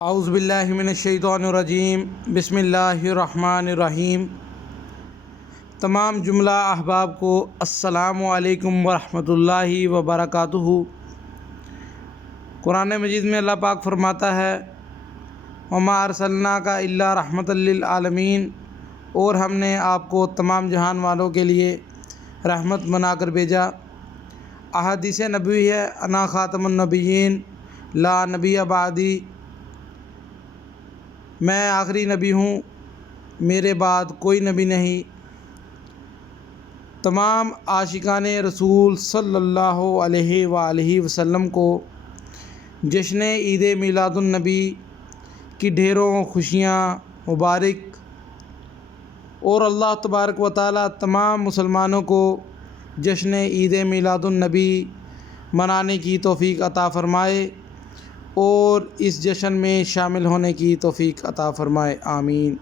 औज़ुबिल्लाहिमिनश्शैतानिर्रजीम बिस्मिल्लाहिर्रहमानिर्रहीम। तमाम जुमला अहबाब को अस्सलामु अलैकुम वरहमतुल्लाहि वबरकातुहू। कुरान मजीद में अल्लाह पाक फरमाता है, वमा अरसलनाका इल्ला रहमतल लिल आलमीन, और हमने आपको तमाम जहान वालों के लिए रहमत बनाकर भेजा। अहादीस नबवी है, अना ख़ातमुन नबिय्यीन ला नबिय्य बादी, मैं आखिरी नबी हूँ, मेरे बाद कोई नबी नहीं। तमाम आशिकान रसूल सल्लल्लाहु अलैहि वसल्लम को जश्न ईद मिलादुन नबी की ढेरों खुशियाँ मुबारक, और अल्लाह तबारक व तआला तमाम मुसलमानों को जश्न ईद मिलादुन नबी मनाने की तौफ़ीक अता फ़रमाए और इस जश्न में शामिल होने की तौफ़ीक अता फ़रमाए। आमीन।